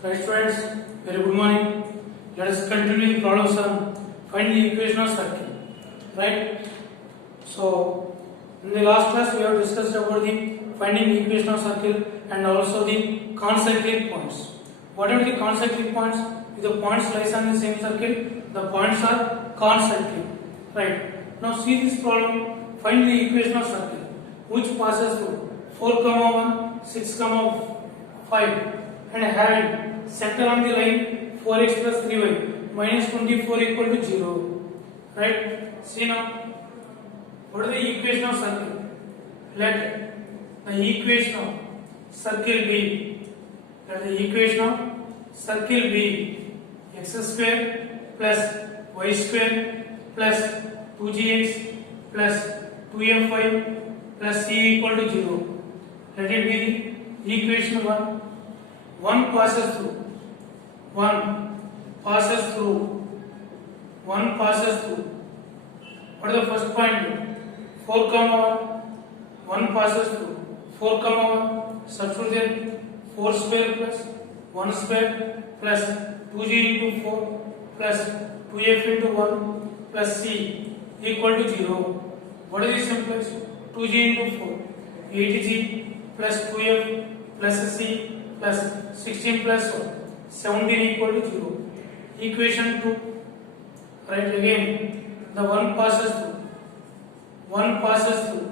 Right students, very good morning. Let us continue the problems on find the equation of circle. Right? So, in the last class we have discussed about the finding the equation of circle and also the concentric points. What are the concentric points? If the points lies on the same circle, the points are concentric. Right? Now see this problem. Find the equation of circle which passes through 4, 1, 6, 5 and having center on the line 4x plus 3y minus 24 equal to 0. Right? See now, what is the equation of circle? Let the equation of circle be, let the equation of circle be x square plus y square plus 2gx plus 2fy plus c equal to 0. Let it be the equation 1. 1 passes through, 1 passes through, 1 passes through. What is the first point? 4, 1 passes through, 4, 1. Substitute 4 square plus 1 square plus 2g into 4 plus 2f into 1 plus c equal to 0. What is this implies? 2g into 4, 8g plus 2f plus c plus 16 plus 1, 17 equal to 0. Equation 2. Right again, the 1 passes through. 1 passes through.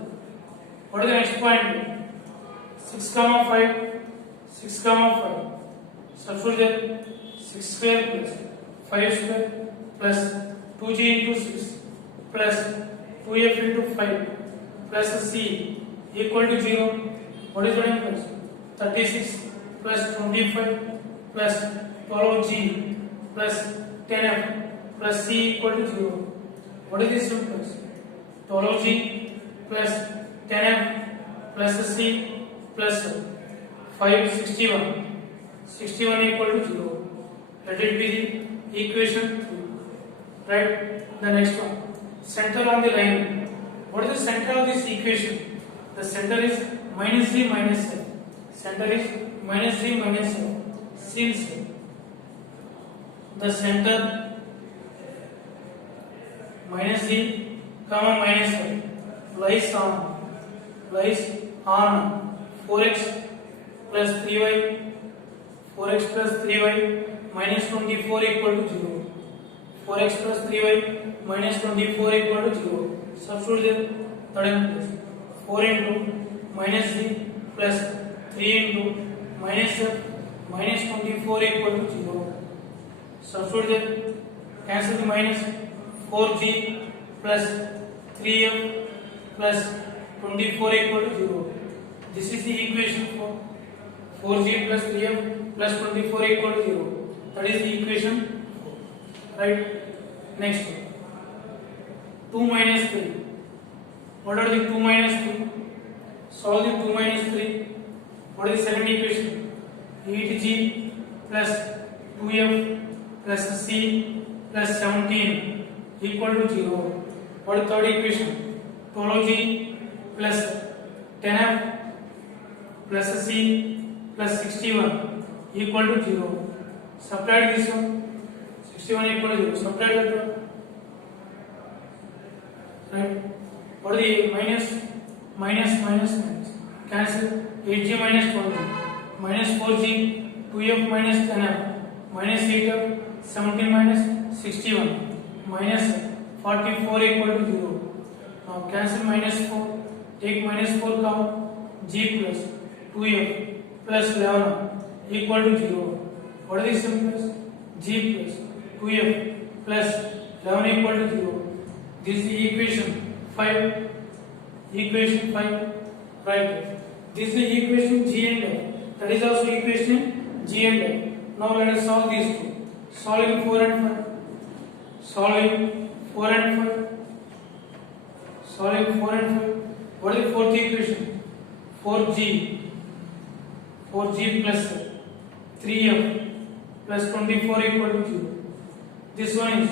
What is the next point? 6, 5. 6, 5. Substitute 6 square plus 5 square plus 2g into 6 plus 2f into 5 plus c equal to 0. What is the difference? 36 plus 25 plus 12g plus 10f plus c equal to 0. What is this difference? 12g plus 10f plus c plus 5 61. 61 equal to 0. Let it be the equation 3. Right? The next one. Center on the line. What is the center of this equation? The center is minus 3 minus 7. Center is minus 3 minus 7. Since the center minus 3 comma minus 7 lies on 4x plus 3y 4x plus 3y minus 24 equal to 0. 4x plus 3y minus 24 equal to 0. Substitute the third place. 4 into minus 3 plus 3 into minus 24 equal to 0. Substitute the cancel the minus 4g plus 3f plus 24 equal to 0. This is the equation for 4g plus 3f plus 24 equal to 0. That is the equation 4. Right? Next one. 2 minus 3. What are the 2 minus 3? Solve the 2 minus 3. What is the second equation? 8g plus 2f plus c plus 17 equal to 0. What is the third equation? 12g plus 10f plus c plus 61 equal to 0. Subtract this one. 61 equal to 0. Subtract that one. Right? What is the minus? Cancel 8g minus 12g minus 4g 2f minus 10f minus 8f 17 minus 61 minus 44 equal to 0. Now cancel minus 4, take minus 4 comma g plus 2f plus 11 equal to 0. What is this simplest? G plus 2f plus 11 equal to 0. This is the equation 5. Equation 5. Right. This is the equation g and f. That is also equation g and f. Now let us solve these two. Solving 4 and 5. Solving 4 and 5. Solving 4 and 5. What is the fourth equation? 4g plus 3f plus 24 equal to 0. This one is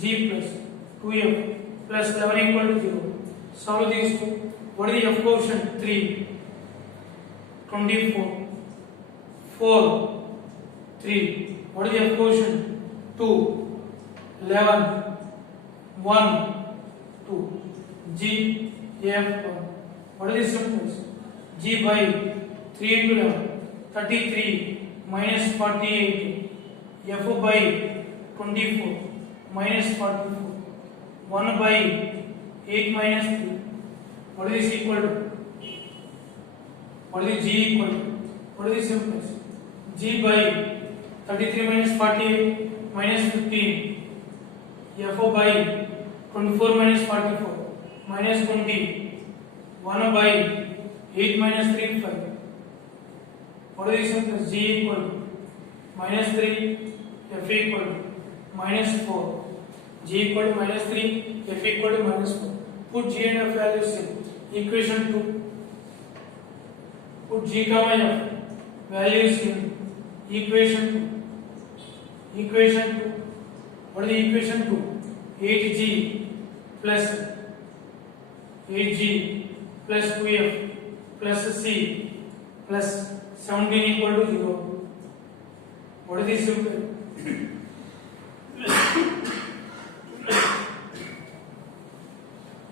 g plus 2f plus 11 equal to 0. Solve these two. What is the f coefficient? 3. 24. 4 3. What is the F quotient? 2, 11, 1, 2. G, F. What is the simplest? G by 3 into 11, 33 minus 48. F by 24 minus 44. 1 by 8 minus 3. What is this equal to? What is G equal to? What is the simplest? G by 33 minus 48 minus 15. F by 24 minus 44 minus 20. 1 by 8 minus 3 5. What is the simplest? G equal to minus 3, F equal to minus 4. G equal to minus 3, F equal to minus 4. Put G and F values in equation 2. Put G comma F values in equation 2. Equation 2. What is the equation 2? 8G plus 8G plus 2F plus C plus 17 equal to 0. What is this simple?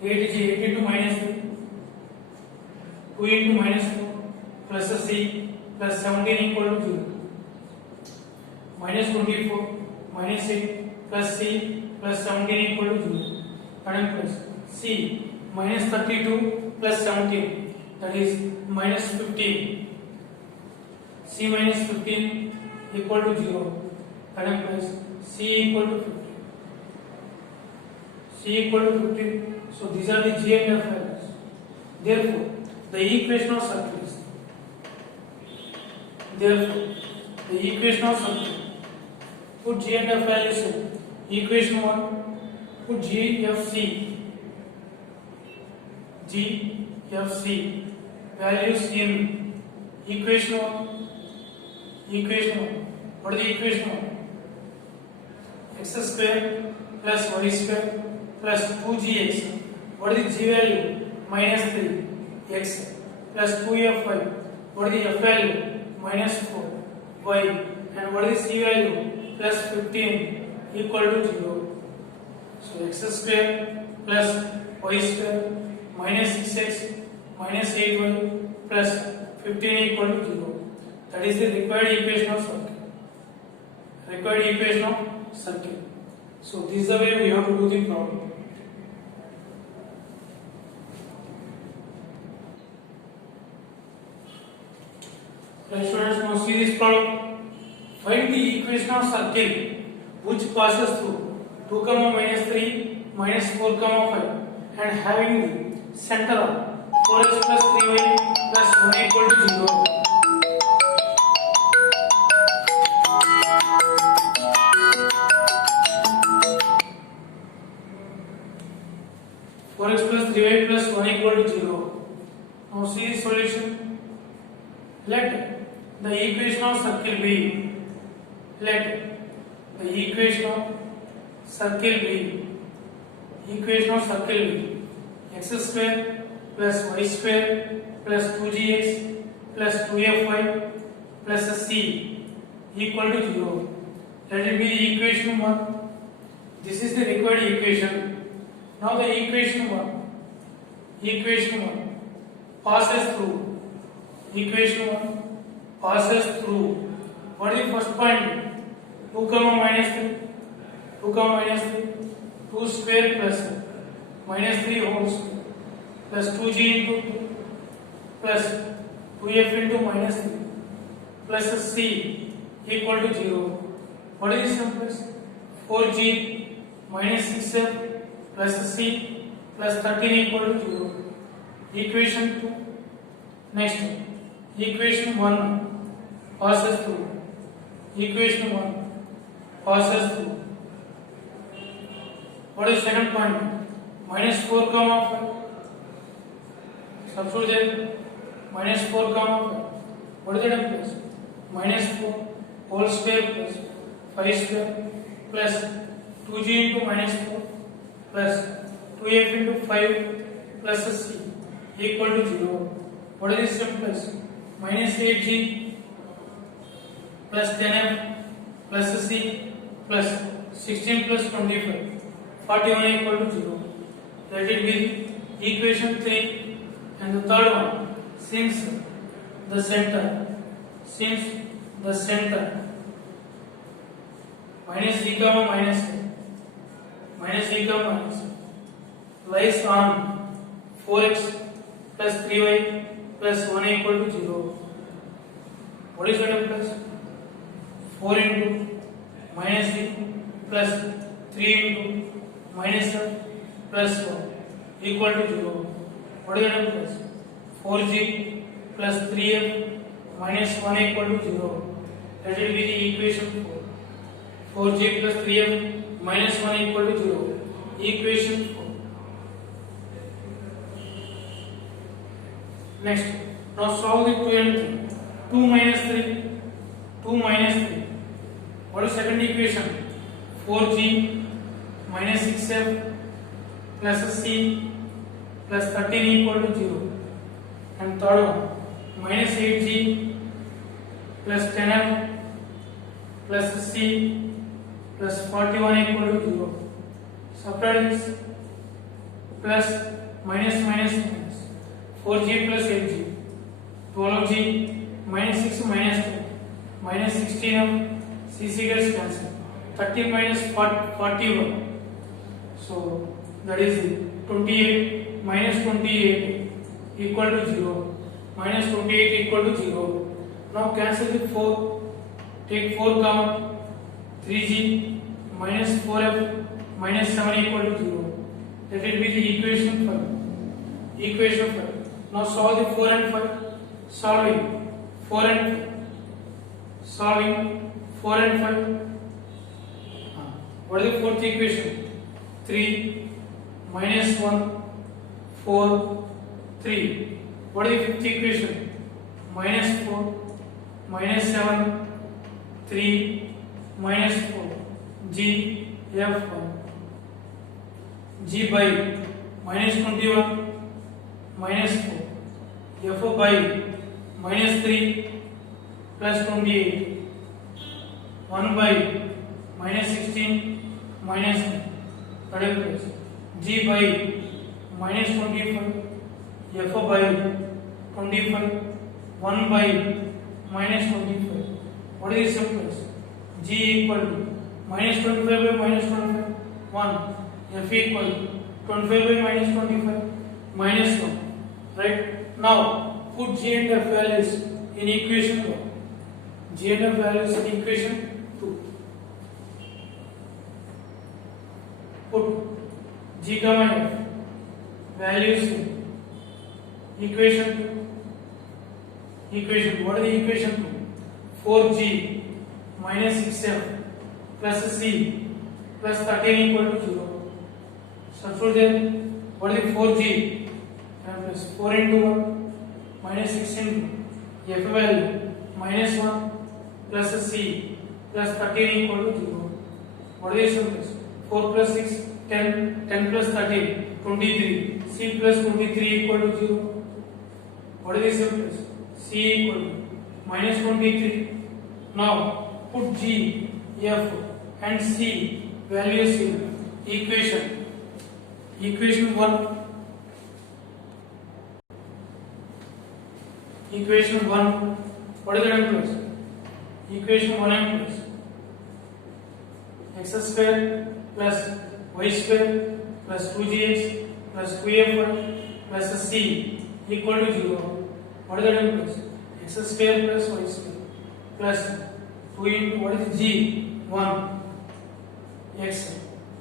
8G 8 into minus 3, 2 into minus 4 plus C plus 17 equal to 0. Minus 24 minus 8 plus C plus 17 equal to 0. And plus C minus 32 plus 17, that is minus 15. C minus 15 equal to 0. And plus C equal to 15. C equal to 15. So these are the G and F values. Therefore, the equation of circle is. Therefore, the equation of circle. Put G and F values in equation 1. Put G F C. G F C values in equation 1. Equation 1. What is the equation 1? X square plus y square plus 2gx. What is the g value? Minus 3. X plus 2f5. What is the f value? Minus 4. Y. And what is the c value? Plus 15 equal to 0. So x square plus y square minus 6x minus 8y plus 15 equal to 0. That is the required equation of circle. Required equation of circle. So this is the way we have to do the problem. Right, students, now see this problem. Find the equation of circle which passes through 2, minus 3, minus 4, 5 and having the center of 4x plus 3y plus 1 equal to 0. X plus 3y plus 1 equal to 0. Now see the solution. Let the equation of circle be. Let the equation of circle be. Equation of circle be x square plus y square plus 2gx plus 2fy plus c equal to 0. Let it be the equation 1. This is the required equation. Now the equation 1 passes through. Equation 1 passes through. What is the first point? 2, minus 3. 2, minus 3. 2 square plus minus 3 whole square plus 2g into 2 plus 2f into minus 3 plus c equal to 0. What is the simplest? 4g minus 6f plus c plus 13 equal to 0. Equation 2. Next, equation 1 passes through. Equation 1 passes through. What is second point? Minus 4, 5. Substitute there. Minus 4, 5. What is the place? Minus 4 whole square plus 5 square plus 2g into minus 4 plus 2f into 5 plus c equal to 0. What is the simplest? Minus 8g plus 10f plus c plus 16 plus 25 41 equal to 0. Let it be equation 3. And the third one, since the center minus e comma minus lies on 4x plus 3y plus 1 equal to 0. What is that plus? 4 into minus e plus 3 into minus f plus 1 equal to 0. What is that plus? 4g plus 3f minus 1 equal to 0. That will be the equation 4. 4g plus 3f minus 1 equal to 0. Equation 4. Next, now solve the 2 and 3. 2 minus 3. What is second equation? 4g minus 6f plus c plus 13 equal to 0. And third one, minus 8g plus 10f plus c plus 41 equal to 0. Subtract this plus minus 4g plus 8g 12g minus 6 minus 2 minus 16f cc gets cancelled 13 minus 41. So that is 28 minus 28 equal to 0. Minus 28 equal to 0. Now cancel with 4. Take 4 common. 3g minus 4f minus 7 equal to 0. That will be the equation 5. Now solve the 4 and 5. Solving 4 and 5. What is the fourth equation? 3 minus 1 4 3. What is the fifth equation? Minus 4 minus 7 3 minus 4 g f 1 g by minus 21 minus 4 f by minus 3 plus 28 1 by minus 16 minus 9. That is plus g by minus 25 f by 25 1 by minus 25. What is the plus? G equal to minus 25 by minus 25 1. F equal to 25 by minus 25 minus 1. Right? Now put G and F values in equation 1. G and F values in equation 2. Put G comma F values in equation 2. What is the equation 2? 4g minus 6f plus c plus 13 equal to 0. Substitute then. What is the 4g? Plus 4 into 1 minus 6 into f value minus 1 plus c plus 13 equal to 0. What is the simplest? 4 plus 6 10 plus 13 23 c plus 23 equal to 0. What is the simplest? C equal to minus 23. Now put G, F and C values in equation 1. Equation 1. What is the m plus? Equation 1m plus x square plus y square plus 2gx plus 2f1 plus c equal to 0. What is the m plus? X square plus y square plus 2 into what is g? 1 x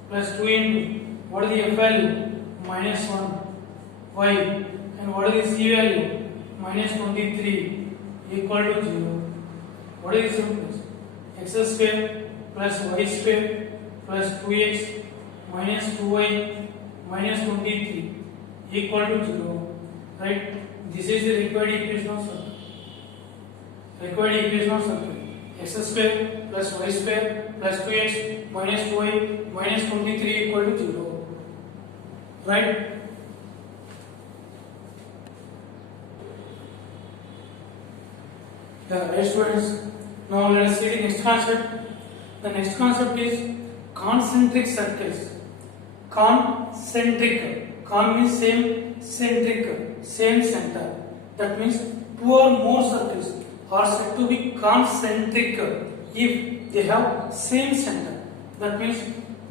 plus 2 into what is the f value? Minus 1 y and what is the c value? Minus 23 equal to 0. What is the simplest? X square plus y square plus 2x minus 2y minus 23 equal to 0. Right? This is the required equation of circle. X square plus y square plus 2x minus 2y minus 23 equal to 0. Right? Yeah, right students. Now let us see the next concept. The next concept is concentric circles. Concentric. Con means same, centric, same center. That means two or more circles are said to be concentric if they have same center. That means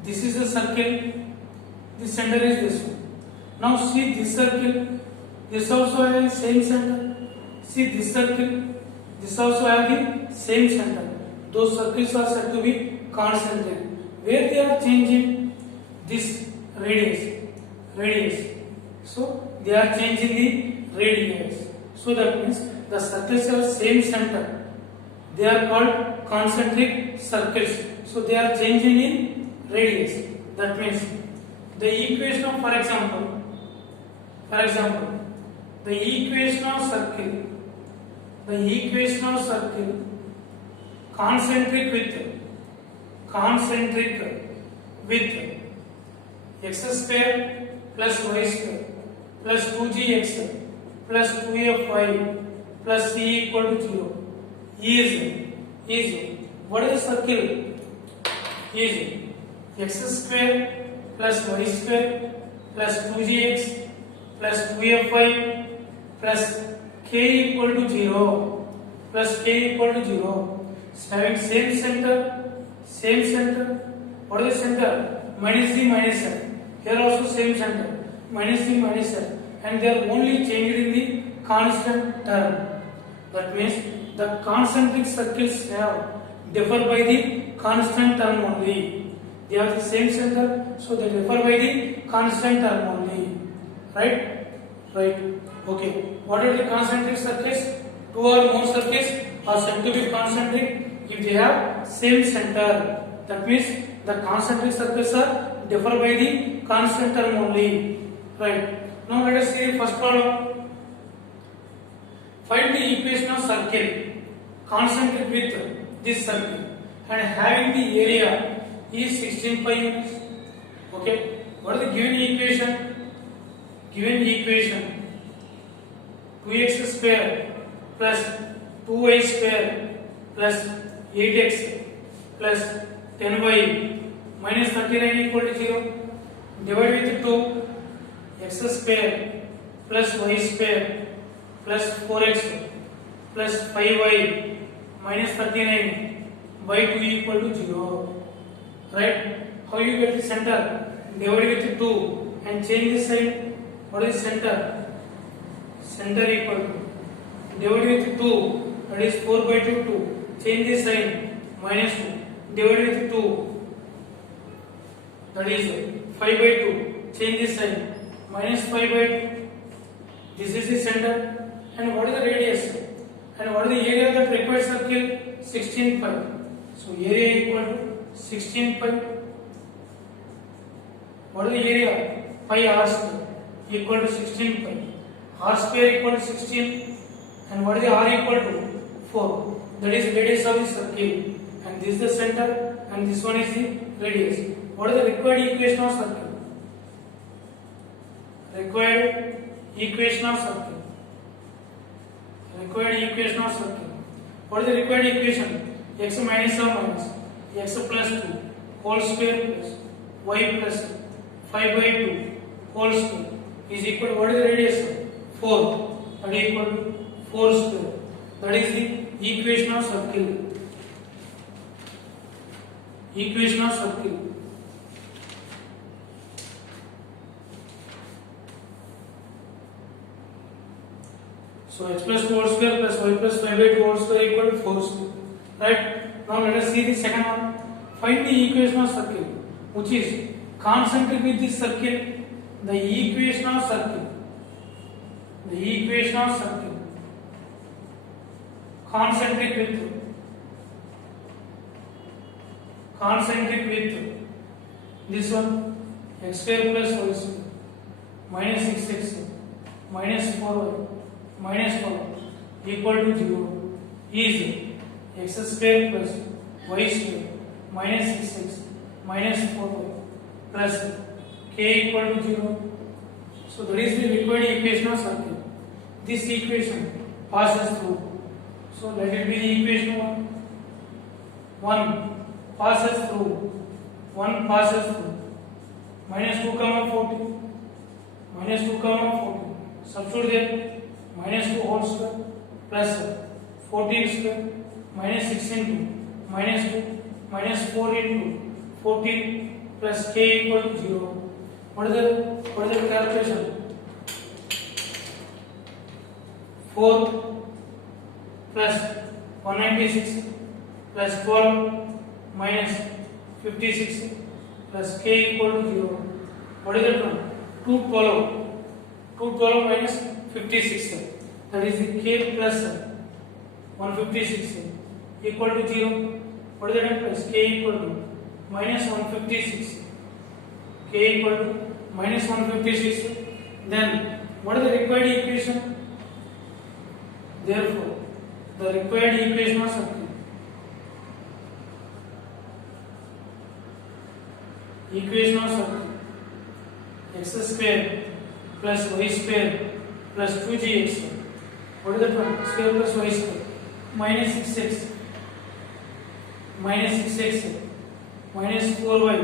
this is a circle, the center is this one. Now see this circle, this also has the same center. See this circle, this also has the same center. Those circles are said to be concentric. Where they are changing this radius. So they are changing the radius. So that means the circles have same center. They are called concentric circles. So they are changing in radius. That means the equation of, for example, the equation of circle concentric with x square plus y square plus 2gx plus 2fy plus c equal to 0 is what is the circle? Is x square plus y square plus 2gx plus 2fy plus k equal to 0 plus k equal to 0. It's having same center. What is the center? Minus the minus l. Here also same center. Minus the minus l. And they are only changed in the constant term. That means the concentric circles have differ by the constant term only. They have the same center, so they differ by the constant term only. Right? Okay. What are the concentric circles? Two or more circles are said to be concentric if they have same center. That means the concentric circles are differ by the constant term only. Right. Now let us see the first problem. Find the equation of circle concentric with this circle and having the area is 16 pi units. Okay. What is the given equation? 2x square plus 2y square plus 8x plus 10y minus 39 equal to 0. Divide with 2, x square plus y square plus 4x plus 5y minus 39 by 2 equal to 0. Right? How you get the center? Divide with 2 and change the sign. What is center? Center equal to divide with 2, that is 4 by 2, 2. Change the sign, minus 2. Divide with 2, that is 5 by 2. Change the sign, minus 5 by 2. This is the center. And what is the radius? And what is the area of that required circle? 16 pi. So area equal to 16 pi. What is the area? Pi r square equal to 16 pi. R square equal to 16. And what is the r equal to? 4. That is radius of the circle. And this is the center. And this one is the radius. What is the required equation of circle? Required equation of circle. What is the required equation? X minus or minus x plus 2 whole square plus y plus 5 by 2 whole square is equal to what is the radius? 4. That is equal to 4 square. That is the equation of circle. So x plus 2 whole square plus y plus 5 by 2 whole square equal to 4 square. Right? Now let us see the second one. Find the equation of circle which is concentric with this circle. The equation of circle concentric with this one x square plus y square minus 6x minus 4y minus 4 equal to 0 is x square plus y square minus 6x minus 4y plus k equal to 0. So that is the required equation of circle. This equation passes through. So let it be the equation 1 passes through, 1 passes through, minus 2 comma 40, minus 2 comma 40, substitute there, minus 2 whole square plus 14 square minus 6 into minus 2 minus 4 into 14 plus k equal to 0. What is the calculation? 4 plus 196 plus 12 minus 56 plus k equal to 0. What is that one? 212 minus 56. That is the k plus 156 equal to 0. What is that plus k equal to minus 156. K equal to minus 156. Then what is the required equation? Therefore, the required equation of circle x square plus y square plus 2gx. What is that one? Square plus y square minus 6x minus 4y,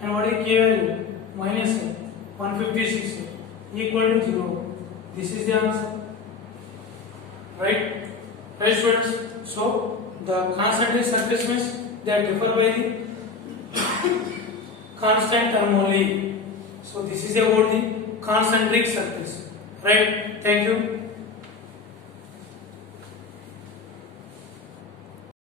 and what is k value? Minus 156 equal to 0. This is the answer. Right students? So the concentric circles means they differ by the constant term only. So this is about the concentric circles. Right? Thank you.